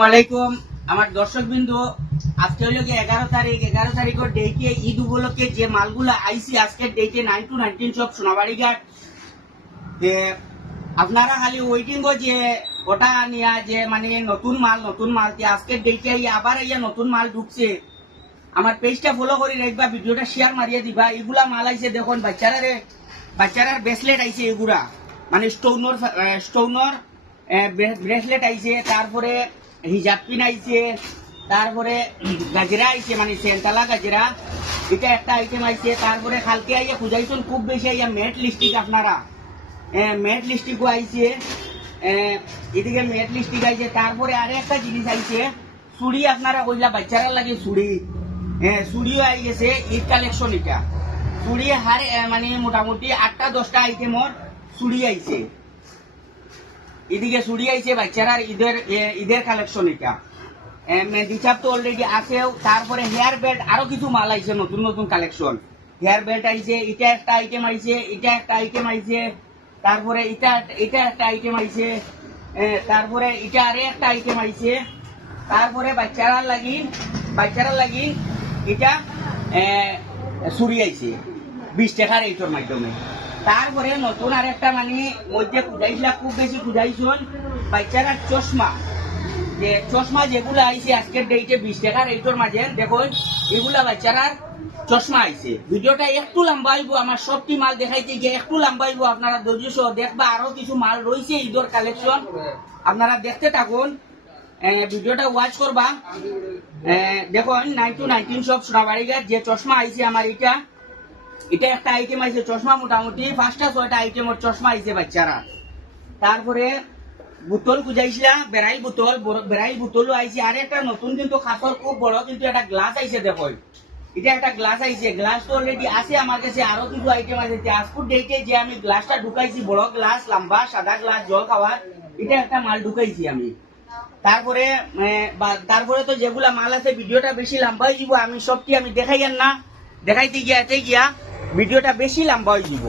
ওয়ালাইকুম আমার দর্শক বিন্দু, আজকে হলো কি 11 তারিখের ডেটে ঈদ উপলক্ষে যে মালগুলা আইসি আজকের ডেটে 9 to 19 সব সোনাবাড়ি ঘাট। আপনারা খালি ওয়েটিং যে ওটা নিয়া যে মানে নতুন মাল আজকের ডেটে আবার নতুন মাল ঢুকছে। আমার পেজটা ফলো করে রাখবা, ভিডিওটা শেয়ার মারিয়ে দিবা। এগুলা মাল আইছে দেখুন, বাচ্চারার ব্রেসলেট আইছে, এগুলা মানে স্টোনর ব্রেসলেট আইছে, তারপরে হিজাব পিন আইছে, তারপরে গাজরা আইছে মানে সেন্টালা গাজরা, এটা একটা আইটেম আইছে। তারপরে কালকে আইয়া খুঁজাইছেন খুব বেশি আইয়া ম্যাট লিপস্টিক, আপনারা ম্যাট লিপস্টিকও আইছে, এদিকে ম্যাট লিপস্টিক আইছে। তারপরে আরে একটা জিনিস আইছে চুড়ি, আপনারা কইলা বাচ্চারা লাগে চুড়ি, চুড়িও আই গেছে ঈদ কালেকশন। এটা চুড়ি হার মানে মোটামুটি 8টা-10টা আইটেমর চুড়ি আইছে, এদিকে চুড়ি আইছে বাচ্চারা ঈদের কালেকশন। এটা মেহেদি চাপ তো অলরেডি আছেও। তারপরে হেয়ার বেল্ট আরো কিছু মাল আইছে, নতুন নতুন কালেকশন। হেয়ার বেল্ট আইছে, এটা একটা আইটেম আইছে, এটা একটা আইটেম আইছে, তারপরে এটা একটা আইটেম আইছে, তারপরে এটা আরে একটা আইটেম আইছে। তারপরে বাচ্চারা লাগি এটা চুড়ি আইছে 20 টাকার এইটার মাধ্যমে। তারপরে নতুন আর একটা মানে মধ্যে খুঁজাইছিলাম, খুব বেশি খুঁজাইছুন বাচ্চারা চশমা যেগুলো আইছে আজকের ডেটে 20 টাকার এইটার মাঝে দেখুন, এগুলা বাচ্চারার চশমা আইছে। ভিডিওটা একটু লম্বা হইব, আমার সবটি মাল দেখাইতে গিয়ে একটু লম্বা হইব, আপনারা ধৈর্য সহ দেখবা। আরো কিছু মাল রয়েছে ঈদের কালেকশন, আপনারা দেখতে থাকুন, ভিডিওটা ওয়াচ করবা। দেখুন 9 to 19 সব সোনাবাড়ি ঘাট যে চশমা আইছে আমার, এটা একটা আইটেম আইছে চশমা, মোটামুটি 5টা-6টা আইটেমের চশমা আইছে বাচ্চারা। তারপরে বোতল খুঁজাইছিলাম, বেড়াইল বোতলও আইছে। আর একটা নতুন কিন্তু খাসর খুব বড় কিন্তু একটা গ্লাস আইছে, দেখুন এটা একটা গ্লাস আইছে। গ্লাস তো অলরেডি আছে আমার কাছে, আরো কিছু আইটেম আছে। আজকুর ডেটে যে আমি গ্লাসটা ঢুকাইছি, বড় গ্লাস, লম্বা সাদা গ্লাস জল খাওয়ার, এটা একটা মাল ঢুকাইছি আমি। তারপরে তো যেগুলা মাল আছে, ভিডিওটা বেশি লম্বা হয়ে যাব, আমি সবটি আমি দেখাইয়ান না, দেখাইতে গিয়া ভিডিওটা বেশি লম্বা হয়ে যাব।